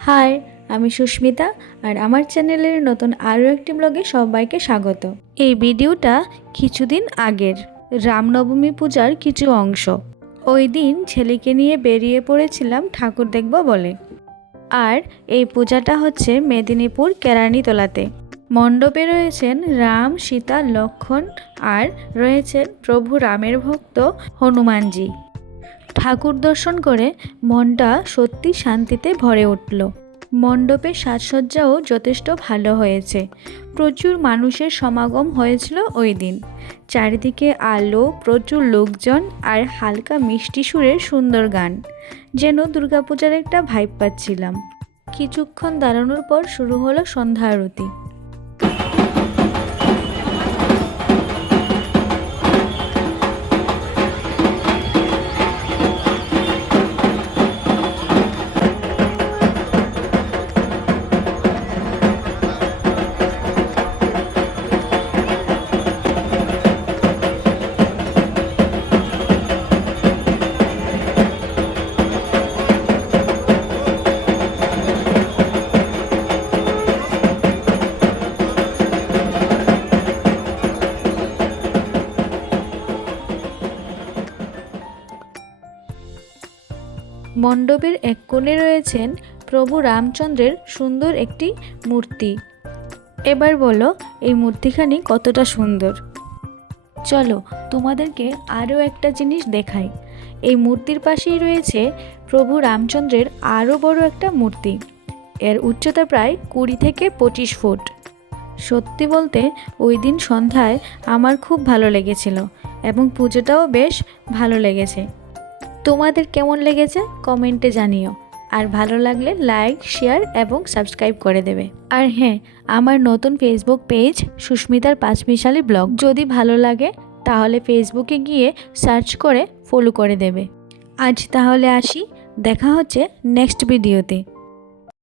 High, আমি সুস্মিতা আর আমার চ্যানেলের নতুন আরও একটি ব্লগে সবাইকে স্বাগত। এই ভিডিওটা কিছুদিন আগের রামনবমী পূজার কিছু অংশ। ওই দিন ছেলেকে নিয়ে বেরিয়ে পড়েছিলাম ঠাকুর দেখব বলে। আর এই পূজাটা হচ্ছে মেদিনীপুর কেরানীতলাতে। মণ্ডপে রয়েছেন রাম, সীতা, লক্ষ্মণ আর রয়েছেন প্রভু রামের ভক্ত হনুমানজি। ঠাকুর দর্শন করে মনটা সত্যি শান্তিতে ভরে উঠল। মণ্ডপের সাজসজ্জাও যথেষ্ট ভালো হয়েছে। প্রচুর মানুষের সমাগম হয়েছিল ওই দিন। চারিদিকে আলো, প্রচুর লোকজন আর হালকা মিষ্টি সুরের সুন্দর গান। যেন দুর্গাপূজার একটা ভাইব পাচ্ছিলাম। কিছুক্ষণ দাঁড়ানোর পর শুরু হলো সন্ধ্যা আরতি। মণ্ডপের এক কোণে রয়েছেন প্রভু রামচন্দ্রের সুন্দর একটি মূর্তি। এবার বলো এই মূর্তিখানি কতটা সুন্দর। চলো তোমাদেরকে আরও একটা জিনিস দেখাই। এই মূর্তির পাশেই রয়েছে প্রভু রামচন্দ্রের আরও বড় একটা মূর্তি। এর উচ্চতা প্রায় 20 থেকে 25 ফুট। সত্যি বলতে ওই দিন সন্ধ্যায় আমার খুব ভালো লেগেছিল এবং পুজোটাও বেশ ভালো লেগেছে। তোমাদের কেমন লেগেছে কমেন্টে জানিও। আর ভালো লাগলে লাইক, শেয়ার এবং সাবস্ক্রাইব করে দেবে। আর হ্যাঁ, আমার নতুন ফেসবুক পেজ সুস্মিতার পাঁচমিশালি ব্লগ যদি ভালো লাগে তাহলে ফেসবুকে গিয়ে সার্চ করে ফলো করে দেবে। আজ তাহলে আসি, দেখা হচ্ছে নেক্সট ভিডিওতে।